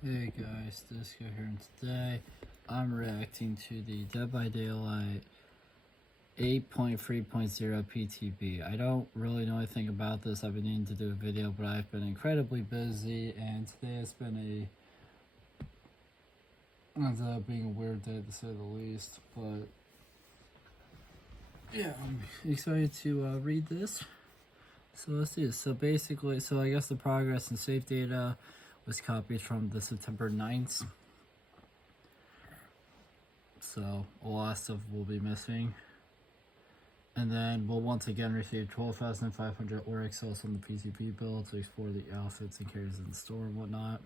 Hey guys, D1sco here, and today I'm reacting to the Dead by Daylight 8.3.0 PTB. I don't really know anything about this. I've been needing to do a video, but I've been incredibly busy, and today has been ends up being a weird day to say the least. But yeah, I'm excited to read this. So let's do this. So basically, I guess the progress and save data was copied from the September 9th. So a lot of stuff will be missing. And then we'll once again receive 12,500 Oryx cells from the PCP build to explore the outfits and carries in the store and whatnot.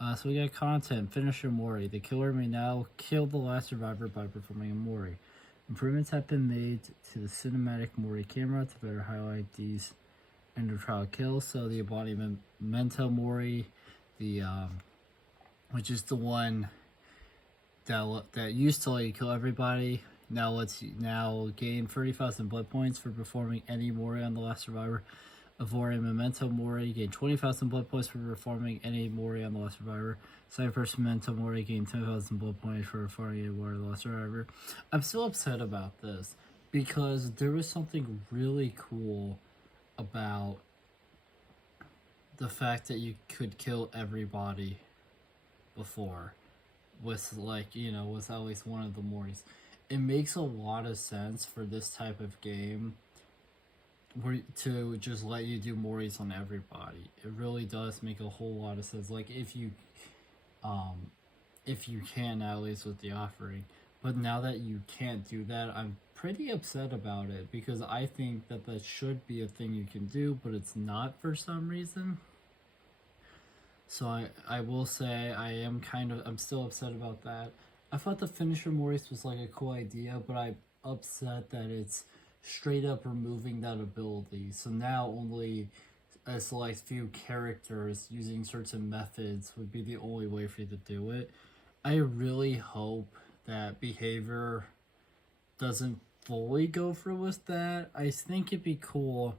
So we got content. Finisher Mori. The killer may now kill the last survivor by performing a Mori. Improvements have been made to the cinematic Mori camera to better highlight these end of trial kills. So the embodiment Memento Mori, which is the one that used to let you kill everybody, now gain 30,000 blood points for performing any Mori on the last survivor. Avoria Memento Mori, gain 20,000 blood points for performing any Mori on the last survivor. Cypress Memento Mori, gain 10,000 blood points for performing any Mori on the last survivor. I'm still upset about this because there was something really cool about the fact that you could kill everybody before with with at least one of the Moris. It makes a lot of sense for this type of game to just let you do Moris on everybody. It really does make a whole lot of sense. Like if you can, at least with the offering. But now that you can't do that, I'm pretty upset about it because I think that should be a thing you can do, but it's not for some reason. So I will say I'm still upset about that. I thought the finisher Moris was like a cool idea, but I'm upset that it's straight up removing that ability. So now only a select few characters using certain methods would be the only way for you to do it. I really hope that Behavior doesn't fully go through with that. I think it'd be cool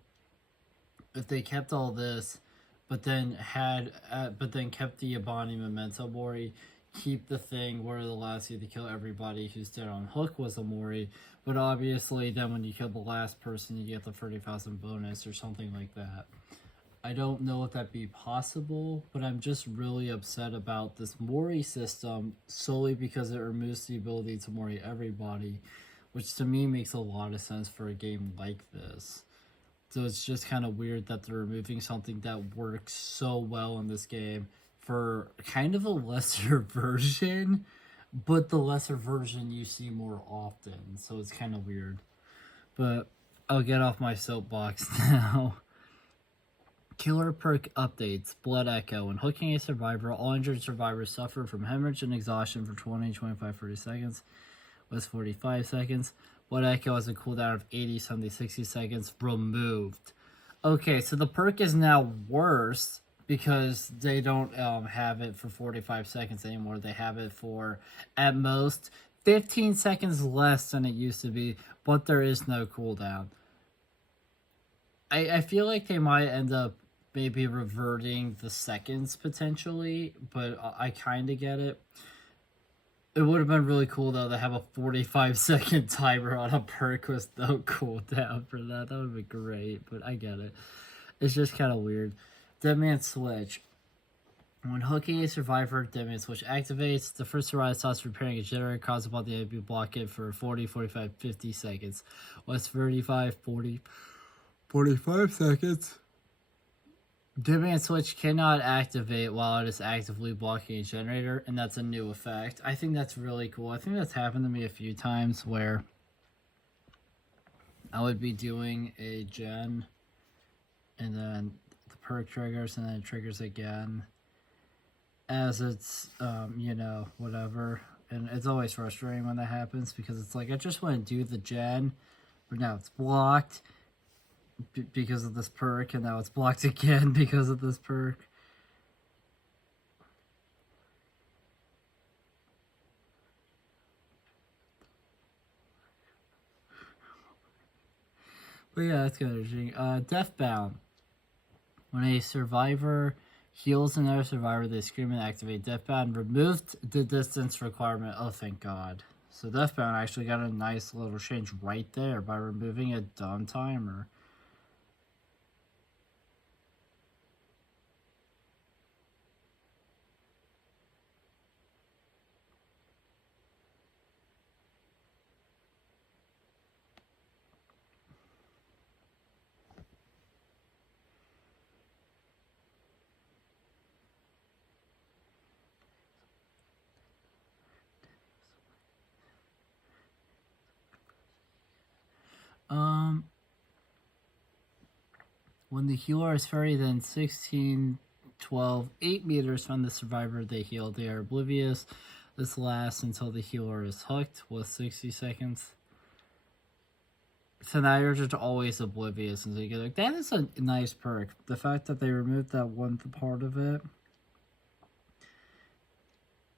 if they kept all this, but then kept the Abani Memento Mori, keep the thing where it allows you to kill everybody who's dead on hook was a Mori, but obviously then when you kill the last person you get the 30,000 bonus or something like that. I don't know if that'd be possible, but I'm just really upset about this Mori system solely because it removes the ability to Mori everybody, which to me makes a lot of sense for a game like this. So it's just kind of weird that they're removing something that works so well in this game for kind of a lesser version, but the lesser version you see more often. So it's kind of weird. But I'll get off my soapbox now. Killer perk updates. Blood Echo. When hooking a survivor, all injured survivors suffer from hemorrhage and exhaustion for 20, 25, 30 seconds. Was 45 seconds. Blood Echo has a cooldown of 80, 70, 60 seconds. Removed. Okay, so the perk is now worse because they don't have it for 45 seconds anymore. They have it for, at most, 15 seconds less than it used to be, but there is no cooldown. I feel like they might end up maybe reverting the seconds potentially, but I kind of get it. It would have been really cool though to have a 45-second timer on a perk with no cooldown for that. That would be great, but I get it. It's just kind of weird. Deadman Switch. When hooking a survivor, Deadman Switch activates. The first survivor starts repairing a generator caused upon the enemy block it for 40, 45, 50 seconds. Was 35, 40, 45 seconds. Deadman Switch cannot activate while it is actively blocking a generator, and that's a new effect. I think that's really cool. I think that's happened to me a few times where I would be doing a gen, and then the perk triggers, and then it triggers again as it's, whatever. And it's always frustrating when that happens because it's like, I just want to do the gen, but now it's blocked because of this perk, and now it's blocked again because of this perk. But yeah, that's kind of interesting. Deathbound. When a survivor Heals another survivor, they scream and activate Deathbound. Removed the distance requirement. Oh, thank God. So Deathbound actually got a nice little change right there by removing a dumb timer. When the healer is further than 16, 12, 8 meters from the survivor they heal, they are oblivious. This lasts until the healer is hooked with 60 seconds. So now you're just always oblivious until you get like that is a nice perk. The fact that they removed that one part of it.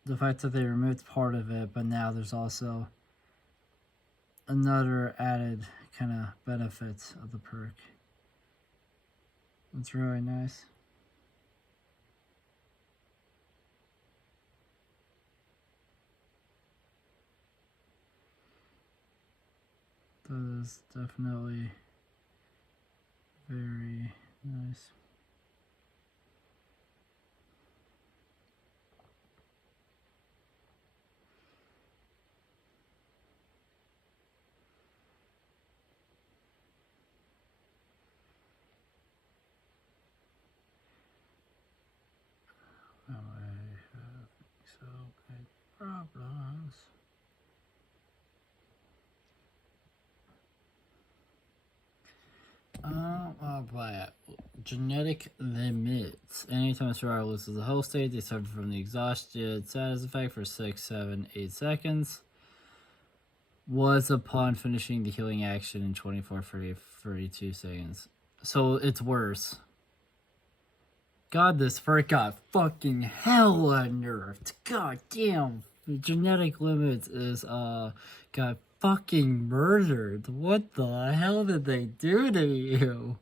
The fact that they removed part of it, but now there's also another added kind of benefit of the perk. It's really nice. That is definitely very nice. I have so good problems. Genetic limits. Anytime a survivor loses a health state, they suffer from the exhausted status effect for 6, 7, 8 seconds. Was upon finishing the healing action in 24, 30, 32 seconds. So it's worse. God, this perk got fucking hella nerfed. God damn. The genetic limits is, got fucking murdered. What the hell did they do to you?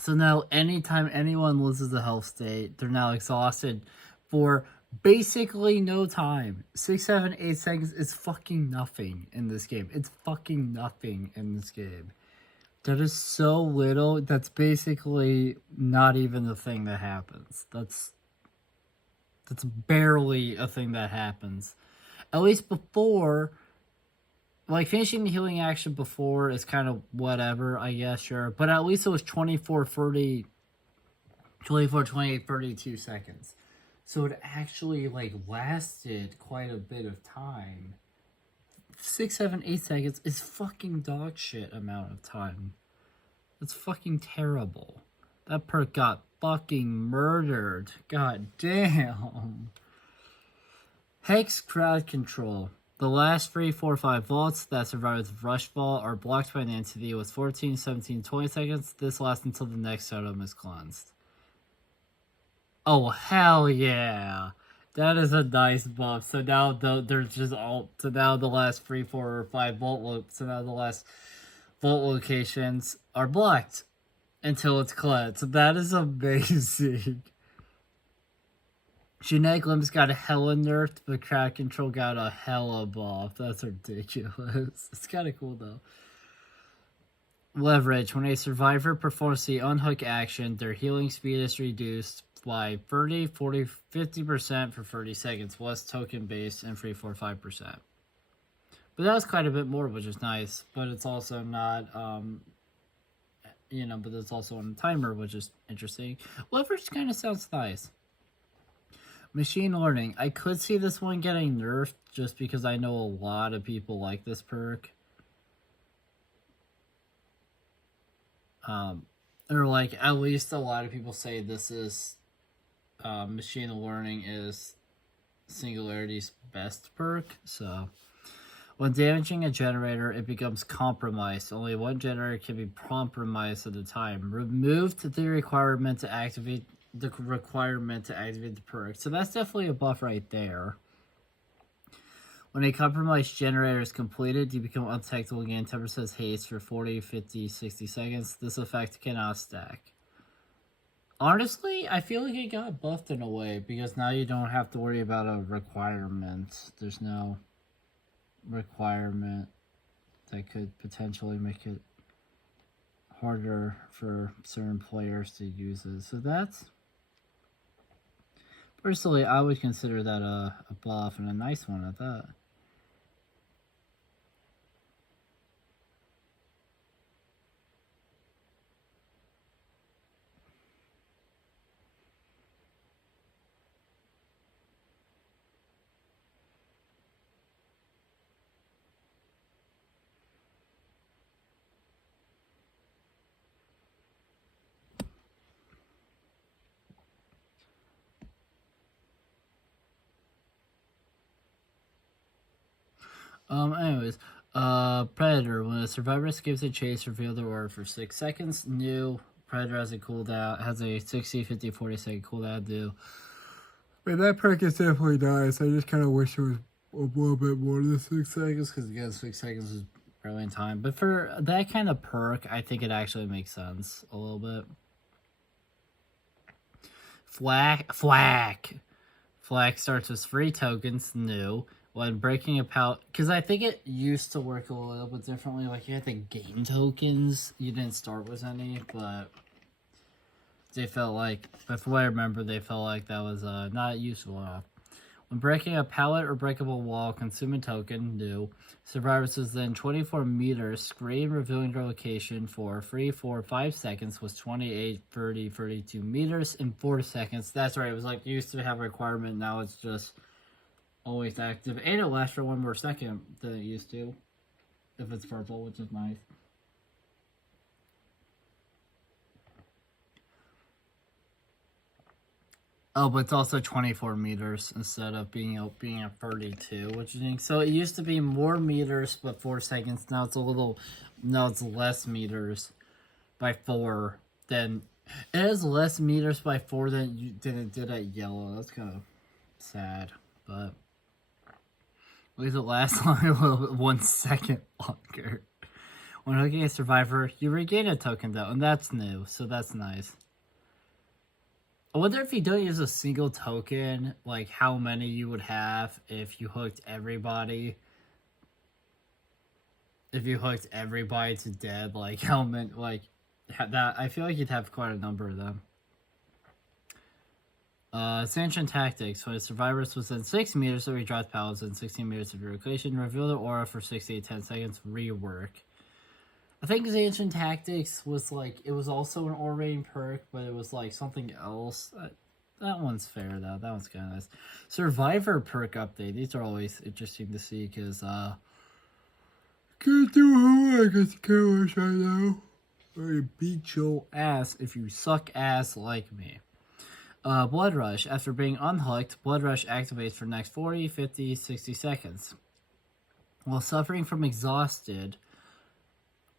So now, anytime anyone loses a health state, they're now exhausted for basically no time. 6, 7, 8 seconds is fucking nothing in this game. It's fucking nothing in this game. That is so little. That's basically not even the thing that happens. That's barely a thing that happens. At least before, like, finishing the healing action before is kind of whatever, I guess, sure. But at least it was 24, 30, 24, 28, 32 seconds. So it actually, like, lasted quite a bit of time. 6, 7, 8 seconds is fucking dog shit amount of time. That's fucking terrible. That perk got fucking murdered. God damn. Hex crowd control. The last 3, 4, 5 vaults that survive with Rush Vault are blocked by an entity with 14, 17, 20 seconds. This lasts until the next totem is cleansed. Oh, hell yeah. That is a nice buff. So now there's just all. So now the last 3, 4, or 5 vault. So now the last vault locations are blocked until it's cleansed. So that is amazing. Genetic limits got a hella nerfed, but crowd control got a hella buff. That's ridiculous. It's kind of cool though. Leverage. When a survivor performs the unhook action, their healing speed is reduced by 30, 40, 50% for 30 seconds, less token based, and 3, 4, 5%. But that was quite a bit more, which is nice. But it's also not, but it's also on a timer, which is interesting. Leverage kind of sounds nice. Machine learning. I could see this one getting nerfed just because I know a lot of people like this perk. Or like at least a lot of people say this is machine learning is Singularity's best perk. So when damaging a generator, it becomes compromised. Only one generator can be compromised at a time. Removed the requirement to activate the perk. So that's definitely a buff right there. When a compromised generator is completed, you become undetectable again. 10% haste for 40, 50, 60 seconds. This effect cannot stack. Honestly, I feel like it got buffed in a way because now you don't have to worry about a requirement. There's no requirement that could potentially make it harder for certain players to use it. So that's, personally, I would consider that a buff and a nice one at that. Anyways, Predator. When a survivor escapes a chase, reveal their aura for 6 seconds. New Predator has a cooldown, has a 60, 50, 40 second cooldown. New. But that perk is definitely nice. I just kind of wish it was a little bit more than 6 seconds, because again, 6 seconds is barely in time. But for that kind of perk, I think it actually makes sense a little bit. Flak starts with free tokens, new. When breaking a pallet, because I think it used to work a little bit differently. Like, you had to gain tokens. You didn't start with any, but they felt like, but from what I remember, they felt like that was not useful enough. When breaking a pallet or breakable wall, consume a token, new. Survivors was then 24 meters, screen revealing their location for free for 5 seconds was 28, 30, 32 meters in 4 seconds. That's right, it was like, used to have a requirement, now it's just always active. And it lasts for 1 more second than it used to, if it's purple, which is nice. Oh, but it's also 24 meters instead of being at 32, which you think. So it used to be more meters, but 4 seconds. Now it's it's less meters by 4 than, it is less meters by 4 than it did at yellow. That's kind of sad, but at least it lasts a little bit, 1 second longer. When hooking a survivor, you regain a token though, and that's new, so that's nice. I wonder if you don't use a single token, like how many you would have if you hooked everybody. If you hooked everybody to dead, like how many, like that, I feel like you'd have quite a number of them. Sanction Tactics. When a survivor is within 6 meters of your dropped pallets and 16 meters of your location, reveal their aura for 60 to 10 seconds, rework. I think Ancient Tactics was like, it was also an aura perk, but it was like something else. That one's fair though. That one's kind of nice. Survivor perk update. These are always interesting to see because can't do homework at the cameras right now. Or beat your ass if you suck ass like me. Blood Rush. After being unhooked, Blood Rush activates for the next 40, 50, 60 seconds. While suffering from exhausted,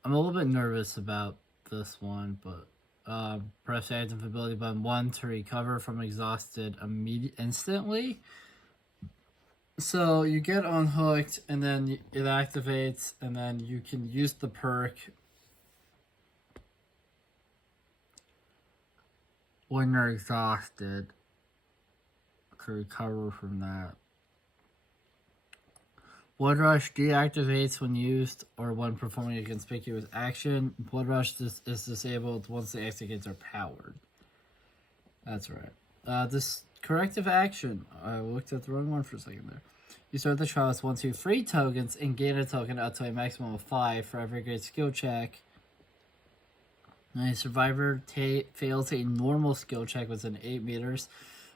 I'm a little bit nervous about this one, but press the active ability button 1 to recover from exhausted instantly. So you get unhooked, and then it activates, and then you can use the perk when you're exhausted to recover from that. Blood Rush deactivates when used or when performing a conspicuous action. Blood Rush is disabled once the executes are powered. That's right. This corrective action. I looked at the wrong one for a second there. You start the trial with 1, 2 free tokens and gain a token up to a maximum of 5 for every great skill check. And a survivor fails a normal skill check within 8 meters.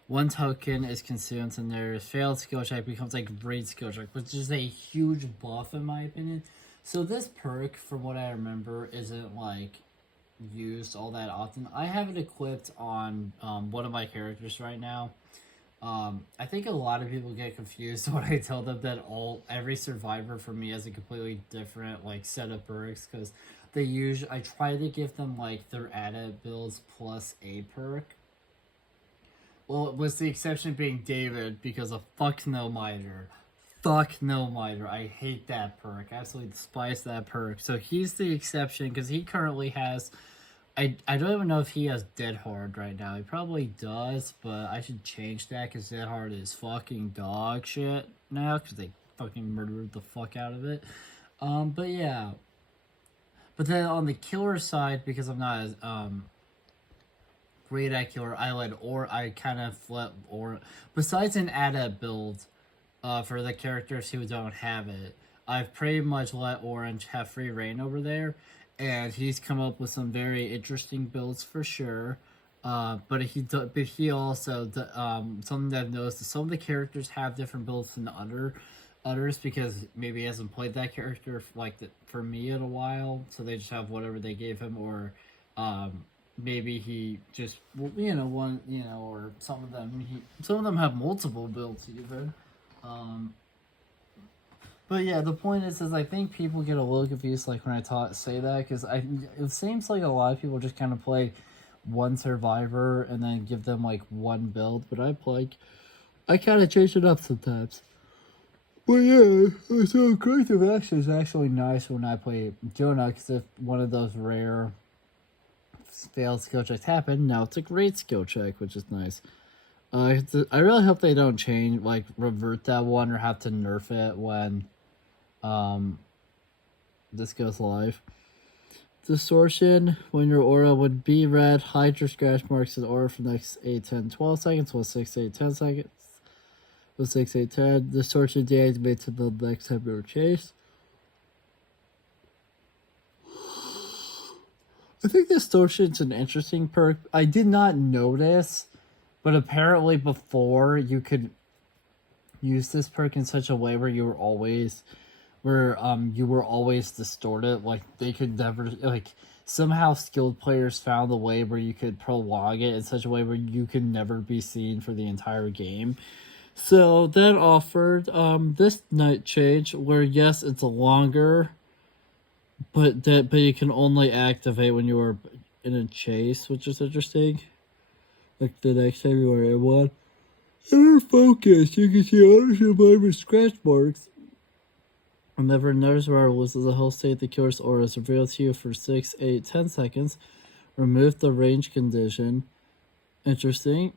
1 token is consumed, and their failed skill check becomes a great skill check, which is a huge buff in my opinion. So this perk, from what I remember, isn't like used all that often. I have it equipped on one of my characters right now. I think a lot of people get confused when I tell them that every survivor for me has a completely different like set of perks, because I try to give them like their added builds plus a perk. Well, with the exception being David, because of fuck no miter. Fuck no miter. I hate that perk. I absolutely despise that perk. So he's the exception, because he currently has I don't even know if he has Dead Hard right now. He probably does, but I should change that because Dead Hard is fucking dog shit now because they fucking murdered the fuck out of it. But yeah. But then on the killer side, because I'm not as great at killer, I kind of let or besides an adept build, for the characters who don't have it, I've pretty much let Orange have free reign over there, and he's come up with some very interesting builds for sure. But he also something that I've noticed is some of the characters have different builds than others because maybe he hasn't played that character for me in a while, so they just have whatever they gave him, or maybe he just or some of them have multiple builds even. Um, but yeah, the point is I think people get a little confused like when say that because it seems like a lot of people just kind of play one survivor and then give them like one build, but I kind of change it up sometimes. But yeah, so corrective action is actually nice when I play Jonah because if one of those rare failed skill checks happen, now it's a great skill check, which is nice. I really hope they don't revert that one or have to nerf it when this goes live. Distortion, when your aura would be red, hide your scratch marks in aura for the next 8, 10, 12 seconds, with 6, 8, 10 seconds. With 6, 8, 10, distortion deactivates until the next time you're chased. I think distortion's an interesting perk. I did not notice, but apparently before you could use this perk in such a way where you were always distorted. Like they could never somehow skilled players found a way where you could prolong it in such a way where you could never be seen for the entire game. So that offered this night change where yes, it's a longer, but you can only activate when you are in a chase, which is interesting. Like the next time you are in one. Under focus, you can see auto survivor scratch marks. Whenever another survivor loses a health state, the killer's aura is revealed to you for 6, 8, 10 seconds. Remove the range condition. Interesting.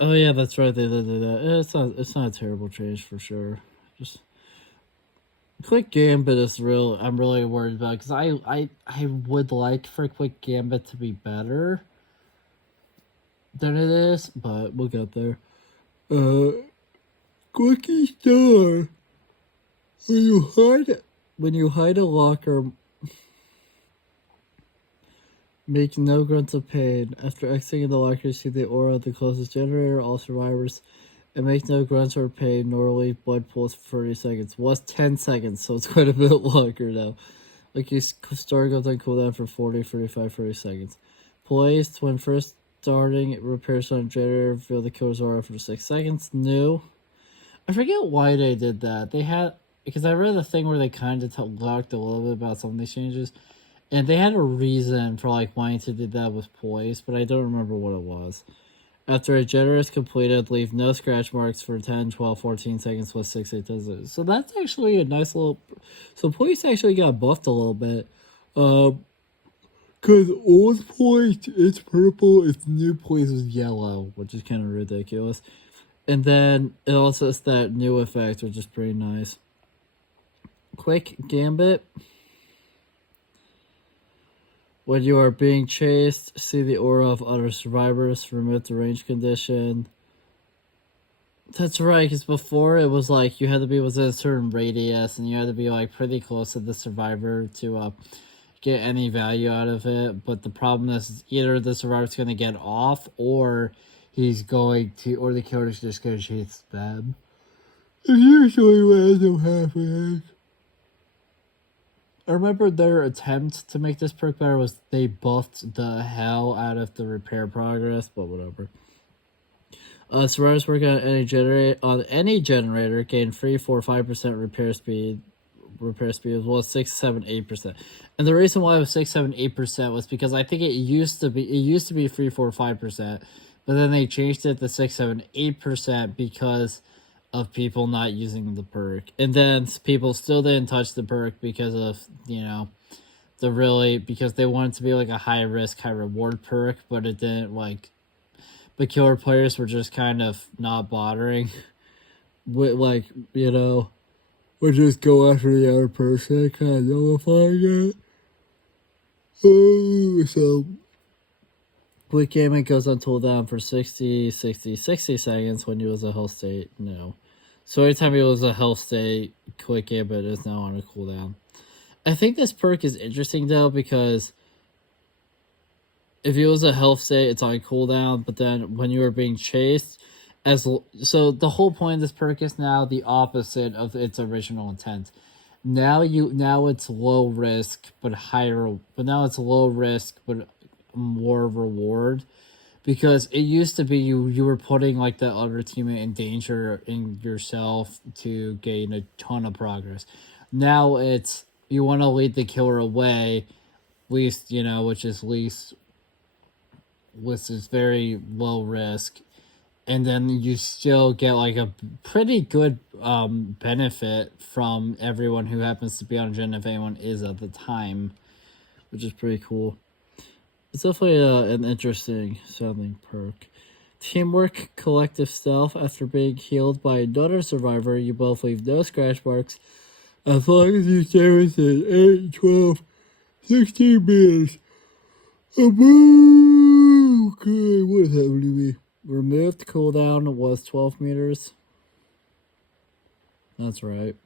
Oh yeah, that's right. They did that. It's not a terrible change for sure. Just Quick Gambit is I'm really worried about because I would like for Quick Gambit to be better than it is, but we'll get there. Quickie Star. When you hide a locker, make no grunts of pain. After exiting the locker, see the aura of the closest generator, all survivors, and make no grunts or pain, nor leave blood pools for 30 seconds. Was 10 seconds, so it's quite a bit longer now. Like your star goes on cooldown for 40, 45, 40 seconds. Placed when first starting, it repairs on generator, reveal the killer's aura for 6 seconds. New. I forget why they did that. Because I read the thing where they kind of talked a little bit about some of these changes. And they had a reason for wanting to do that with poise, but I don't remember what it was. After a generator is completed, leave no scratch marks for 10, 12, 14 seconds with 6, 8 does. So that's actually a nice little... So poise actually got buffed a little bit. Because old poise, it's purple, its new poise is yellow, which is kind of ridiculous. And then it also has that new effect, which is pretty nice. Quick Gambit. When you are being chased, see the aura of other survivors, remove the range condition. That's right, because before it was you had to be within a certain radius, and you had to be pretty close to the survivor to get any value out of it. But the problem is either the survivor's going to get off, or or the killer's just going to chase them. It's usually what ends up happening. I remember their attempt to make this perk better was they buffed the hell out of the repair progress, but whatever. Survivors working on any generator gain 3, 4, 5% repair speed as well as 6, 7, 8%. And the reason why it was 6, 7, 8% was because I think it used to be 3, 4, 5%, but then they changed it to 6, 7, 8% because of people not using the perk. And then people still didn't touch the perk because of, the really, because they wanted to be like a high risk, high reward perk, but it didn't like. But killer players were just kind of not bothering with like, you know, would just go after the other person, kind of nullifying it. So quick game, it goes on cooldown for 60 seconds when you was a health state. No. So anytime it was a health state, quick game, it is now on a cooldown. I think this perk is interesting though, because if it was a health state, it's on cooldown, but then when you are being chased, so the whole point of this perk is now the opposite of its original intent. Now it's low risk but higher, but now it's low risk but more reward, because it used to be you were putting like the other teammate in danger in yourself to gain a ton of progress. Now it's you want to lead the killer away, least which is very low risk, and then you still get like a pretty good benefit from everyone who happens to be on Gen if anyone is at the time, which is pretty cool. It's definitely an interesting sounding perk. Teamwork, collective stealth. After being healed by another survivor, you both leave no scratch marks as long as you stay within 8, 12, 16 meters. Okay, what is happening to me? Removed cooldown was 12 meters. That's right.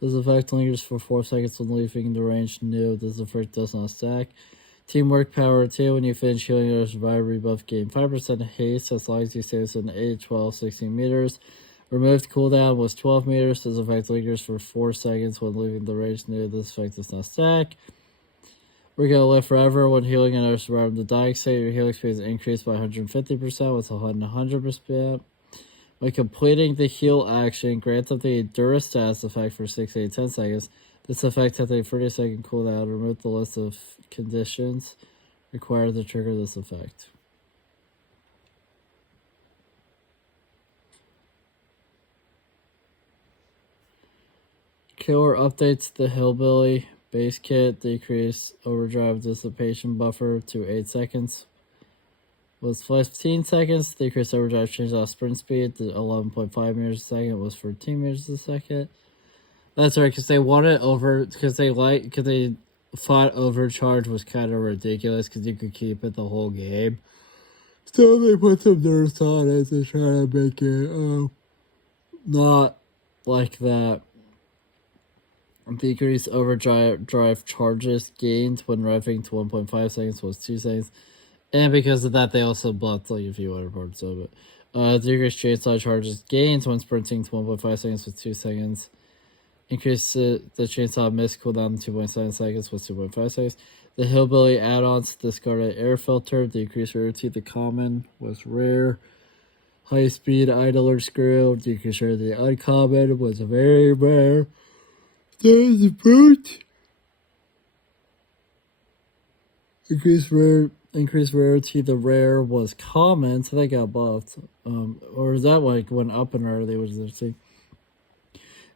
This effect lingers for 4 seconds when leaving the range. No, this effect does not stack. Teamwork power 2. When you finish healing your survivor, rebuff gain 5% haste as long as you stay within 8, 12, 16 meters. Removed cooldown was 12 meters. This effect lingers for 4 seconds when leaving the range. No, this effect does not stack. We're going to live forever. When healing another survivor in the dying state, your healing speed is increased by 150% with 100%. By completing the heal action, grant them the Endurance status effect for 6, 8, 10 seconds. This effect has a 30-second cooldown. Remove the list of conditions required to trigger this effect. Killer updates the Hillbilly base kit. Decrease overdrive dissipation buffer to 8 seconds. Was 15 seconds. Decrease overdrive chainsaw sprint speed to 11.5 meters a second. Was 14 meters a second. That's right, because they wanted because they thought overcharge was kind of ridiculous because you could keep it the whole game. So they put some nerfs on it to try to make it not like that. Decrease overdrive charges gained when revving to 1.5 seconds was 2 seconds. And because of that, they also blocked like a few other parts of it. Decrease chainsaw charges gains when sprinting to 1.5 seconds with 2 seconds. Increase the chainsaw miss cooldown to 2.7 seconds with 2.5 seconds. The Hillbilly add-ons discarded air filter. Decrease rarity. The common was rare. High speed idler screw. Decrease rarity. The uncommon was very rare. There's a boot. Increase rarity. The rare was common, so they got buffed. Or is that like went up in rarity? Was the thing?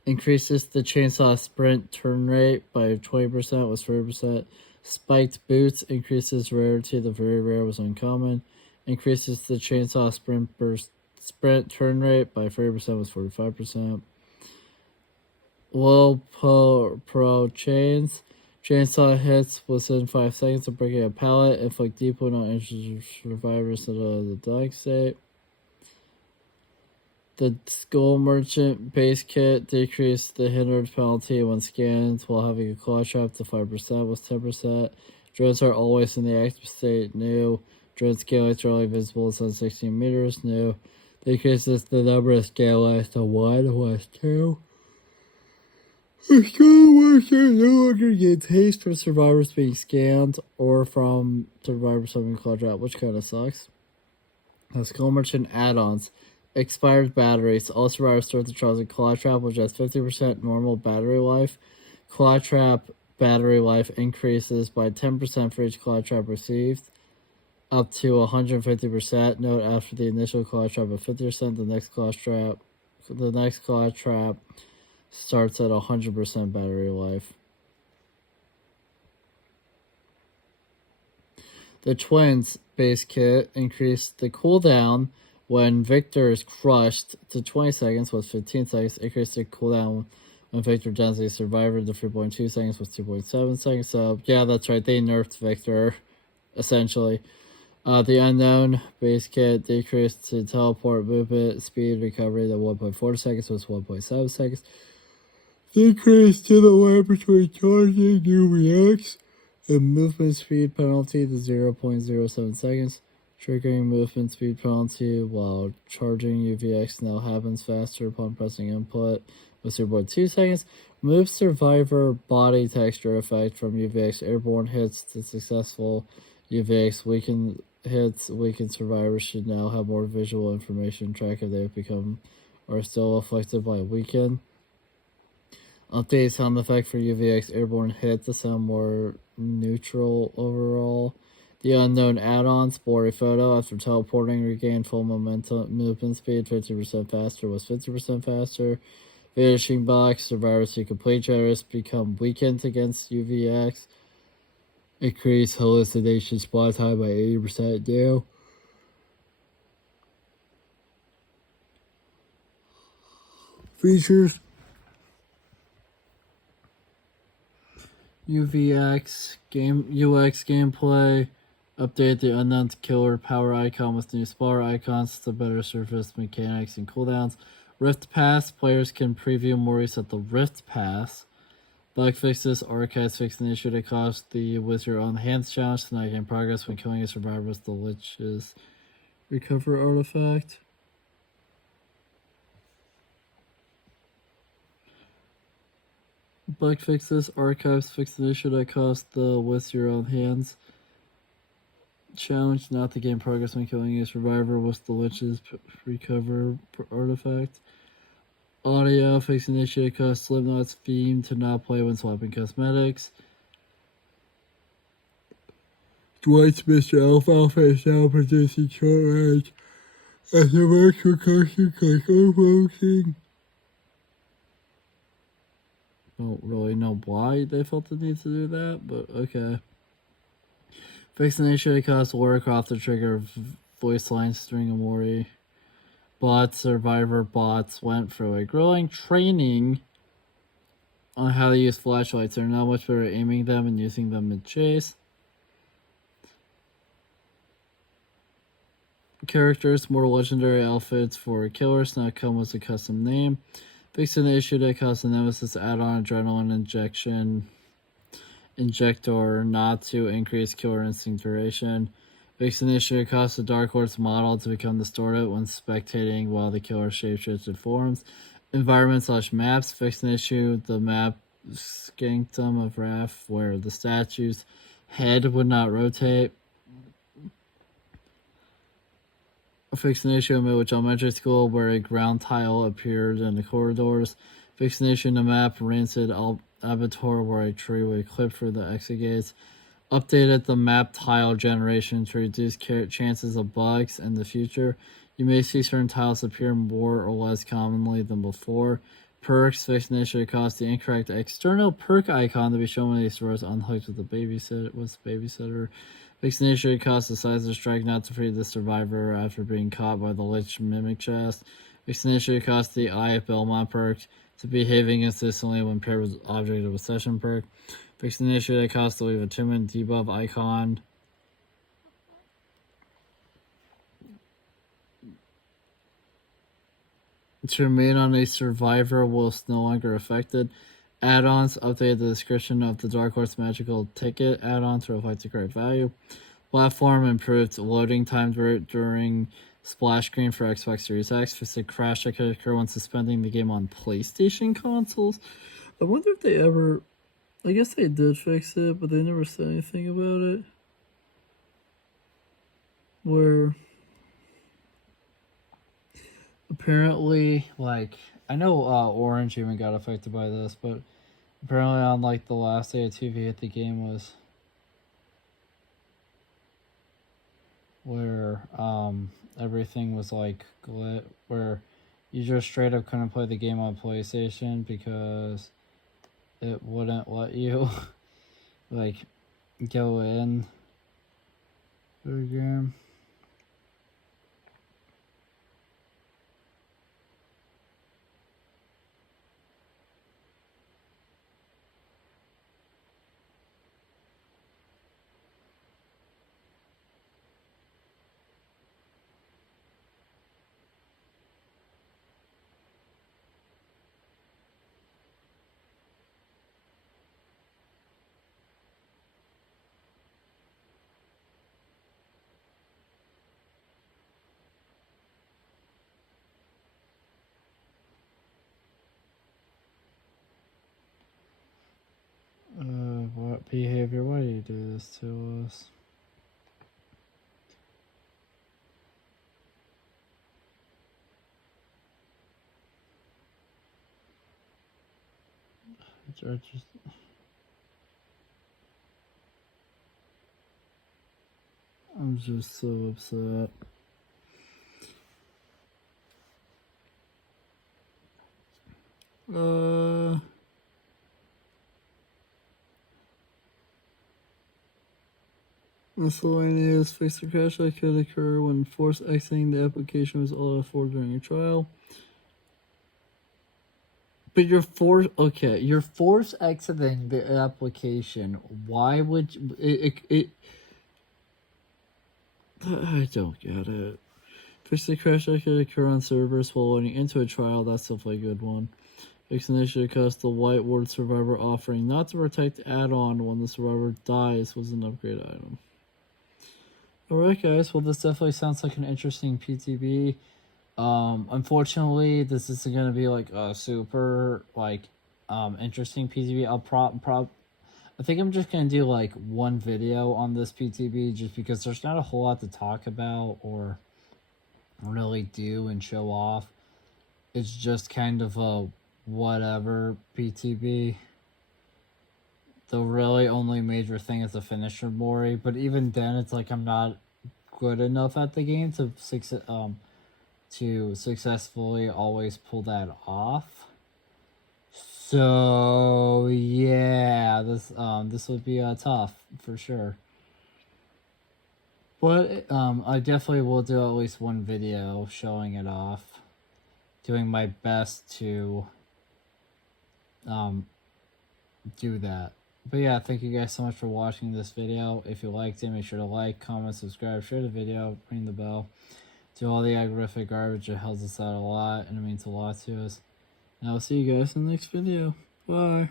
Increases the chainsaw sprint turn rate by 20%. Was 30%. Spiked boots increases rarity. The very rare was uncommon. Increases the chainsaw sprint turn rate by 30%. Was 45%. Low pro chains. Chainsaw hits within 5 seconds of breaking a pallet. Inflict deep wound on injured survivors of the dying state. The Skull Merchant base kit decreased the hindered penalty when scanned while having a claw trap to 5%. Was 10%. Drones are always in the active state. New. Drone scale lights are only visible within 16 meters. New. Decreases the number of scale lights to 1. Was 2. The Skull Merchant no longer gains haste from survivors being scanned or from survivors having a claw trap, which kind of sucks. The Skull Merchant add-ons. Expired batteries. All survivors start the trials in Claw Trap, which has 50% normal battery life. Claw Trap battery life increases by 10% for each Claw Trap received, up to 150%. Note, after the initial Claw Trap of 50%, the next Claw Trap starts at 100% battery life. The Twins base kit increased the cooldown when Victor is crushed to 20 seconds with 15 seconds. Increased the cooldown when Victor density Survivor to 3.2 seconds with 2.7 seconds. So, yeah, that's right. They nerfed Victor, essentially. The Unknown base kit decreased to teleport movement speed recovery to 1.4 seconds with 1.7 seconds. Decreased to the line between charging UVX and movement speed penalty to 0.07 seconds. Triggering movement speed penalty while charging UVX now happens faster upon pressing input with 0.2 seconds. Move survivor body texture effect from UVX airborne hits to successful UVX weakened hits. Weakened survivors should now have more visual information track if they have become or are still afflicted by a weaken. Update sound effect for UVX airborne hit to sound more neutral overall. The Unknown add-on, Spory Photo, after teleporting, regained full momentum movement speed, 50% faster, was 50% faster. Vanishing Box, survivors who complete generous become weakened against UVX. Increase hallucination spot time by 80% now. Features UVX game UX gameplay. Update the Unknown Killer power icon with new spar icons to better surface mechanics and cooldowns. Rift Pass, players can preview Moris at the Rift Pass. Bug fixes, archives fix an issue that caused the with your own hands challenge to not gain progress when killing a survivor with the Lich's recover artifact. Bug fixes, archives fix an issue that caused the with your own hands challenge not to gain progress when killing a survivor with the Lich's recover artifact. Audio fix an issue that caused Slipknot's theme to not play when swapping cosmetics. Dwight's Mr. Alfalfa is now producing short range as a virtual custom like unboxing. Don't really know why they felt the need to do that, but okay. Fix an issue that caused work off the trigger of voice line string of mori. Survivor bots went through a grueling training on how to use flashlights. They're now much better at aiming them and using them mid-chase. Characters, more legendary outfits for killers now come with a custom name. Fix an issue that caused the Nemesis add-on adrenaline injector not to increase killer instinct duration. Fix an issue that caused the Dark Horse model to become distorted when spectating while the killer shapeshifted forms. Environment/maps. Fix an issue the map Skankdom of Wrath where the statue's head would not rotate. Fix an issue in Midwich Elementary School where a ground tile appeared in the corridors. Fix an issue in the map Rancid Abattoir where a tree would clip through the exit gates. Updated the map tile generation to reduce chances of bugs in the future. You may see certain tiles appear more or less commonly than before. Perks. Fix an issue that caused the incorrect external perk icon to be shown when these rows unhooked with the babysitter. Fix an issue that caused the size of the strike not to free the survivor after being caught by the Lich Mimic Chest. Fix an issue that caused the Eye of Belmont perk to behaving consistently when paired with Object of Obsession perk. Fix an issue that caused to leave a 2-minute debuff icon. To remain on a survivor whilst no longer affected. Add-ons. Update the description of the Dark Horse Magical Ticket add-on to reflect the correct value. Platform improved loading time during splash screen for Xbox Series X. Fixed a crash that could occur when suspending the game on PlayStation consoles. I wonder if they ever... I guess they did fix it, but they never said anything about it. Where... apparently, like... I know Orange even got affected by this, but apparently on, like, the last day of TVA, the game was... where everything was like where You just straight up couldn't play the game on PlayStation because it wouldn't let you like go in the game. What behavior? Why do you do this to us? I'm just so upset. Miscellaneous fixed the crash that could occur when force exiting the application was allowed for during a trial. But you're force exiting the application. Why would it I don't get it. Fix the crash that could occur on servers while loading into a trial. That's definitely a good one. Fix an issue because the white ward survivor offering not to protect add-on when the survivor dies was an upgrade item. Alright guys, well this definitely sounds like an interesting PTB. Unfortunately this isn't gonna be like a super interesting PTB. I think I'm just gonna do like one video on this PTB just because there's not a whole lot to talk about or really do and show off. It's just kind of a whatever PTB. The really only major thing is the finisher mori, but even then it's like I'm not good enough at the game to successfully always pull that off. So yeah, this would be tough for sure. But I definitely will do at least one video showing it off, doing my best to do that. But yeah, thank you guys so much for watching this video. If you liked it, make sure to like, comment, subscribe, share the video, ring the bell, do all the aggraphic garbage. It helps us out a lot and it means a lot to us. And I will see you guys in the next video. Bye.